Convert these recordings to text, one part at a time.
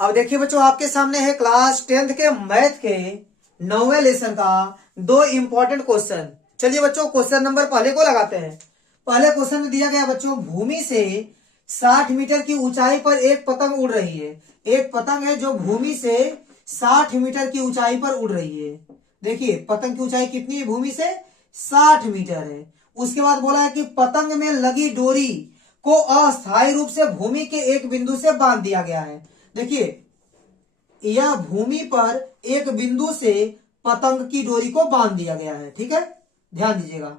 अब देखिए बच्चों, आपके सामने है क्लास 10th के मैथ के 9वें लेसन का दो इंपॉर्टेंट क्वेश्चन। चलिए बच्चों, क्वेश्चन नंबर पहले को लगाते हैं। पहले क्वेश्चन में दिया गया बच्चों, भूमि से 60 मीटर की ऊंचाई पर एक पतंग उड़ रही है। एक पतंग है जो भूमि से 60 मीटर की ऊंचाई पर उड़ रही है। देखिए पतंग की ऊंचाई कितनी है, भूमि से 60 मीटर है। उसके बाद बोला है कि पतंग में लगी डोरी को अस्थायी रूप से भूमि के एक बिंदु से बांध दिया गया है। देखिए यह भूमि पर एक बिंदु से पतंग की डोरी को बांध दिया गया है। ठीक है, ध्यान दीजिएगा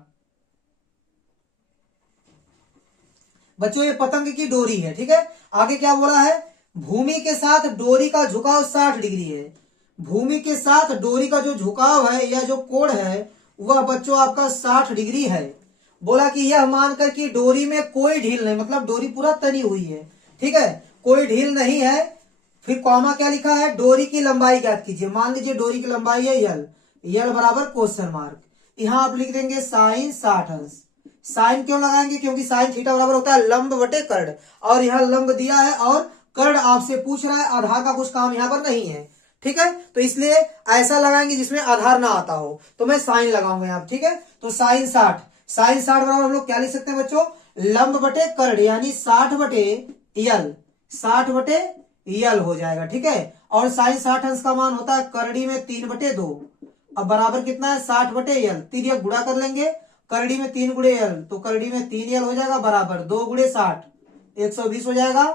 बच्चों, ये पतंग की डोरी है। ठीक है, आगे क्या बोला है, भूमि के साथ डोरी का झुकाव 60 डिग्री है। भूमि के साथ डोरी का जो झुकाव है या जो कोण है वह बच्चों आपका 60 डिग्री है। बोला कि यह मानकर कि डोरी में कोई ढील नहीं, मतलब डोरी पूरा तनी हुई है। ठीक है, कोई ढील नहीं है। फिर कॉमा क्या लिखा है, डोरी की लंबाई ज्ञात कीजिए। मान लीजिए डोरी की लंबाई है यल, यल बराबर क्वेश्चन मार्क। यहां आप लिख देंगे साइन 60 अंश। साइन क्यों लगाएंगे, क्योंकि साइन थीटा बराबर होता है लंब बटे कर्ण, और यहां लंब दिया है और कर्ण आपसे पूछ रहा है। आधार का कुछ काम यहां पर नहीं है। ठीक है, तो इसलिए ऐसा लगाएंगे जिसमें आधार ना आता हो, तो मैं साइन लगाऊंगा यहाँ। ठीक है, तो साइन 60, साइन 60 बराबर हम लोग क्या लिख सकते हैं बच्चों, लंब बटे कर्ण, यानी 60 बटे यल, 60 बटे यल हो जाएगा। ठीक है, और साइन 60 अंश का मान होता है करड़ी में 3/2। अब बराबर कितना है, 60 बटे यल, तीन या गुणा कर लेंगे, करड़ी में 3 गुणे यल, तो करड़ी में 3 यल हो जाएगा, बराबर 2 गुणे 60, 120 हो जाएगा।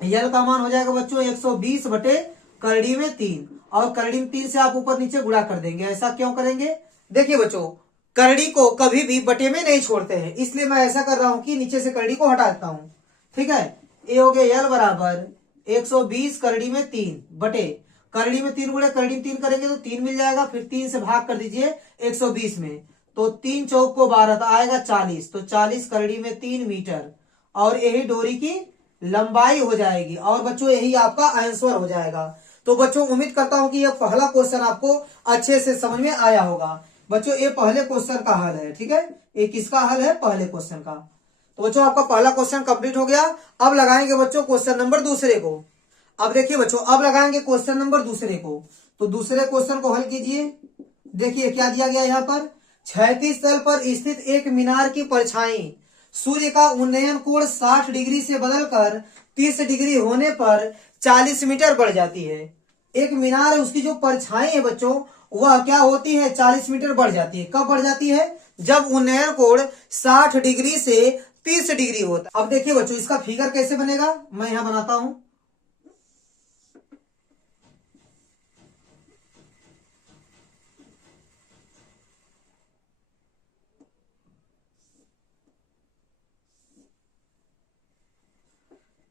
यल का मान हो जाएगा बच्चों 120 बटे करड़ी में 3, और करड़ी में 3 से आप ऊपर नीचे गुणा कर देंगे। ऐसा क्यों करेंगे, देखिए बच्चों, करड़ी को कभी भी बटे में नहीं छोड़ते हैं, इसलिए मैं ऐसा कर रहा हूं कि नीचे से करड़ी को हटा देता हूं। ठीक है, ये हो गया यल बराबर 120 करड़ी में 3 बटे करड़ी में 3 गुणे करड़ी में 3 करेंगे तो 3 मिल जाएगा। फिर 3 से भाग कर दीजिए 120 में, तो 3 चौक को 12 तो आएगा 40, तो 40 करड़ी में 3 मीटर, और यही डोरी की लंबाई हो जाएगी। और बच्चों यही आपका आंसर हो जाएगा। तो बच्चों उम्मीद करता हूं कि यह पहला क्वेश्चन आपको अच्छे से समझ में आया होगा। बच्चों ये पहले क्वेश्चन का हल है। ठीक है, ये किसका हल है, पहले क्वेश्चन का। तो बच्चों आपका पहला क्वेश्चन कंप्लीट हो गया। अब लगाएंगे बच्चों क्वेश्चन नंबर दूसरे को। अब देखिए बच्चों, अब लगाएंगे क्वेश्चन नंबर दूसरे को। तो दूसरे क्वेश्चन को हल कीजिए। देखिए क्या दिया गया यहाँ पर, क्षैतिज तल पर स्थित एक मीनार की परछाई सूर्य का उन्नयन कोण 60 डिग्री से बदलकर 30 डिग्री होने पर 40 मीटर बढ़ जाती है। एक मीनार है, उसकी जो परछाई है बच्चों वह क्या होती है, 40 मीटर बढ़ जाती है। कब बढ़ जाती है, जब उन्नयन कोण 60 डिग्री से 30 डिग्री होता है। अब देखिए बच्चों, इसका फिगर कैसे बनेगा, मैं यहां बनाता हूं।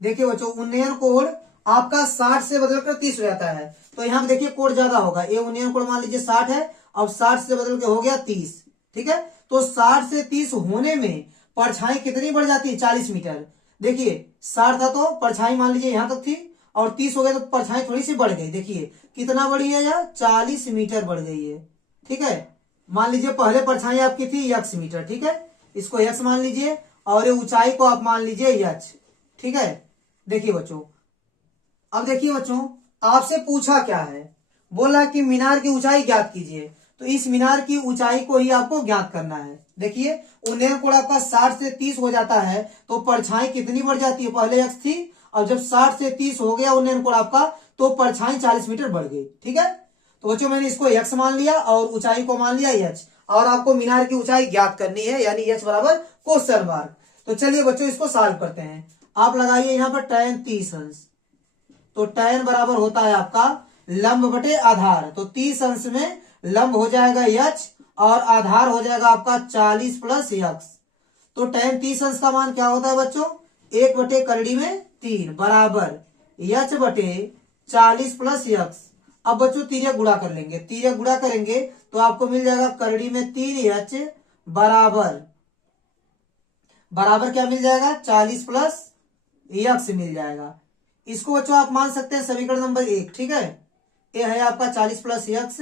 देखिए बच्चों, उन्नयन कोण आपका 60 से बदलकर 30 हो जाता है, तो यहां देखिए कोण ज्यादा होगा। ये उन्नयन कोण मान लीजिए 60 है, अब 60 से बदल के हो गया 30। ठीक है, तो 60 से 30 होने में परछाई कितनी बढ़ जाती है, 40 मीटर। देखिए 60 था तो परछाई मान लीजिए यहां तक थी, और 30 हो गया तो परछाई थोड़ी सी बढ़ गई। देखिए कितना बढ़ी है, यह 40 मीटर बढ़ गई है। ठीक है, मान लीजिए पहले परछाई आपकी थी x मीटर। ठीक है, इसको x मान लीजिए, और ये ऊंचाई को आप मान लीजिए h। ठीक है, देखिए बच्चों, अब देखिए बच्चों, आपसे पूछा क्या है, बोला कि मीनार की ऊंचाई ज्ञात कीजिए। तो इस मीनार की ऊंचाई को ही आपको ज्ञात करना है। देखिए उन्नयन कोण आपका 60 से 30 हो जाता है, तो परछाई कितनी बढ़ जाती है, पहले x थी, अब जब 60 से 30 हो गया उन्नयन कोण आपका, तो परछाई 40 मीटर बढ़ गई। ठीक है, तो बच्चों मैंने इसको x मान लिया और ऊंचाई को मान लिया h, और आपको मीनार की ऊंचाई ज्ञात करनी है, यानी h बराबर क्वेश्चन मार्क। तो चलिए बच्चों इसको सॉल्व करते हैं। आप लगाइए यहाँ पर tan 30 अंश, तो tan बराबर होता है आपका लंब बटे आधार, तो 30 अंश में लंब हो जाएगा h, और आधार हो जाएगा आपका 40 प्लस x। तो tan 30 अंश का मान क्या होता है बच्चों, 1 बटे करड़ी में 3 बराबर h बटे 40 प्लस x। अब बच्चों तीरिया गुणा कर लेंगे, तीरिया गुणा करेंगे तो आपको मिल जाएगा करड़ी में 3h बराबर बराबर क्या मिल जाएगा, 40 प्लस x मिल जाएगा। इसको बच्चों आप मान सकते हैं समीकरण नंबर 1। ठीक है, ये है आपका 40 प्लस x।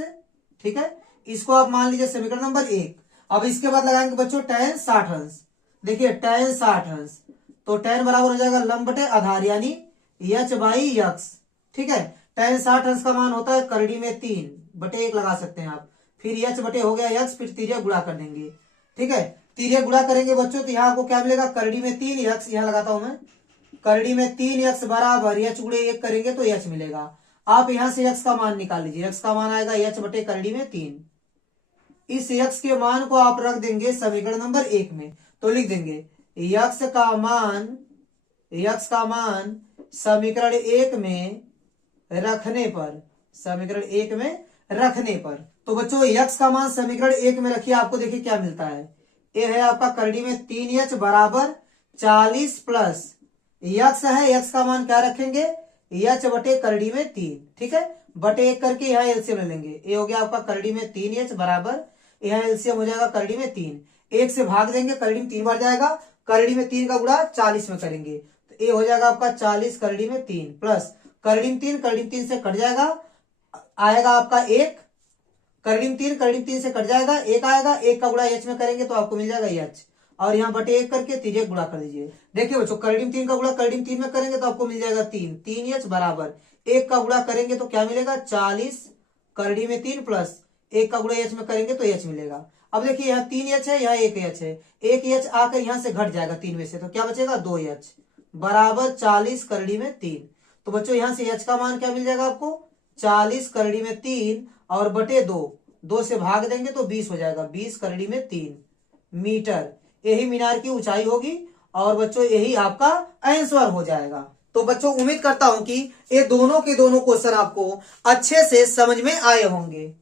ठीक है, इसको आप मान लीजिए समीकरण नंबर 1। अब इसके बाद लगाएंगे बच्चों tan 60 अंश। देखिए tan 60 अंश, तो tan बराबर हो जाएगा लंब बटे आधार, यानी h बाई x। ठीक है। tan 60 अंश का मान होता है करड़ी में 3/1 लगा सकते हैं आप। फिर h बटे हो गया x, फिर तिर्यक गुणा कर देंगे। ठीक है, तिर्यक गुणा करेंगे बच्चों तो यहाँ आपको क्या मिलेगा, करड़ी में 3x, यहाँ लगाता हूं मैं, करड़ी में 3x बराबर h गुणे 1 करेंगे तो h मिलेगा। आप यहां से x का मान निकाल लीजिए, x का मान आएगा h बटे करड़ी में 3। इस x के मान को आप रख देंगे समीकरण नंबर 1 में, तो लिख देंगे x का मान समीकरण 1 में रखने पर, समीकरण 1 में रखने पर, तो बच्चों x का मान समीकरण 1 में रखिए, आपको देखिए क्या मिलता है। ये है आपका करड़ी में 3h बराबर 40 प्लस x है, x का मान क्या रखेंगे, h बटे करड़ी में 3। ठीक है, बटे 1 करके यहाँ एलसीएम ले लेंगे। ये हो गया आपका करड़ी में 3h बराबर, यहाँ एलसीएम हो जाएगा करड़ी में 3, 1 से भाग देंगे, करड़ी में 3 बार जाएगा, करड़ी में 3 का गुणा 40 में करेंगे, तो ये हो जाएगा आपका 40 करड़ी में 3 प्लस करड़ी में 3, करड़ी में 3 से कट जाएगा, आएगा आपका 1, करड़ी में 3 से कट जाएगा, 1 आएगा, 1 का गुणा h में करेंगे तो आपको मिल जाएगा h, और यहाँ बटे 1 करके तिर्यक गुणा कर दीजिए। देखिए बच्चों, करड़ी में 3 का गुणा करड़ी में 3 में करेंगे तो आपको मिल जाएगा 3h बराबर 1 का गुणा करेंगे तो क्या मिलेगा, 40 करड़ी में 3 प्लस 1 का गुणा h में करेंगे तो h मिलेगा। अब देखिए यहाँ 3h है, यहाँ 1h है, 1h आकर यहाँ से घट जाएगा 3 में से, तो क्या बचेगा 2h बराबर 40 करड़ी में 3। तो बच्चों यहाँ से h का मान क्या मिल जाएगा आपको, 40 करड़ी में 3 और बटे 2 से भाग देंगे तो 20 हो जाएगा, 20 करड़ी में 3 मीटर, यही मीनार की ऊंचाई होगी, और बच्चों यही आपका आंसर हो जाएगा। तो बच्चों उम्मीद करता हूं कि ये दोनों के दोनों क्वेश्चन आपको अच्छे से समझ में आए होंगे।